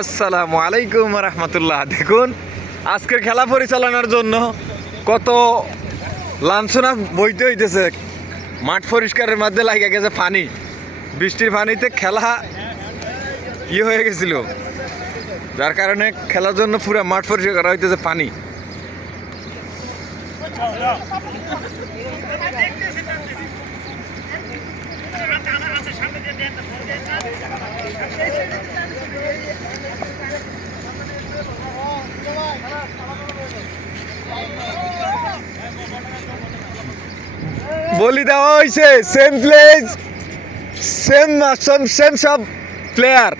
আসসালামু আলাইকুম রহমতুল্লাহ। দেখুন আজকের খেলা পরিচালনার জন্য কত লাঞ্ছনা বইতে হইতেছে। মাঠ পরিষ্কারের মধ্যে লাগে গেছে পানি, বৃষ্টির পানিতে খেলা হয়ে গেছিল, যার কারণে খেলার জন্য পুরো মাঠ পরিষ্কার করা হইতেছে পানি। বলি দেওয়া হয়েছে সেম প্লেস সেম সেম সব প্লেয়ার।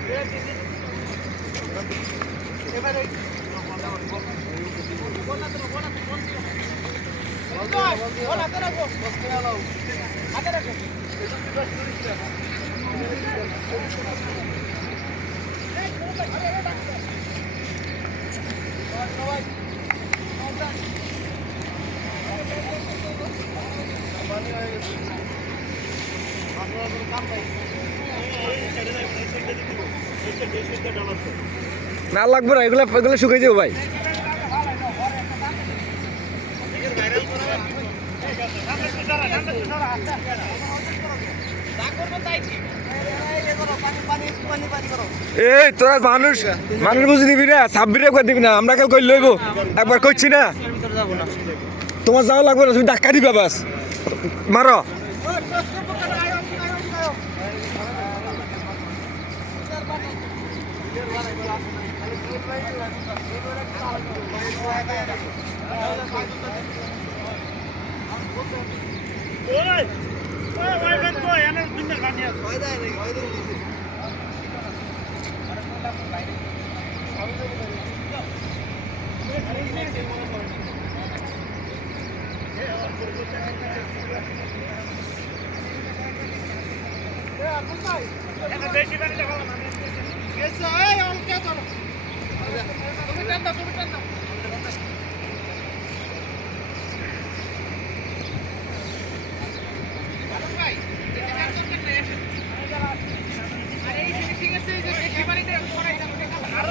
না লাগবে না, এগুলো এগুলো শুকিয়ে যাবো ভাই। এই তোরা মানুষ মানুষ বুঝে দিবি না, ছাব্বিরে করে দিবি না, আমরা কেউ কই লইব একবার করছি না। তোমার যাওয়া লাগবে না, তুমি ধাক্কা দিবা বাস মারো। আরো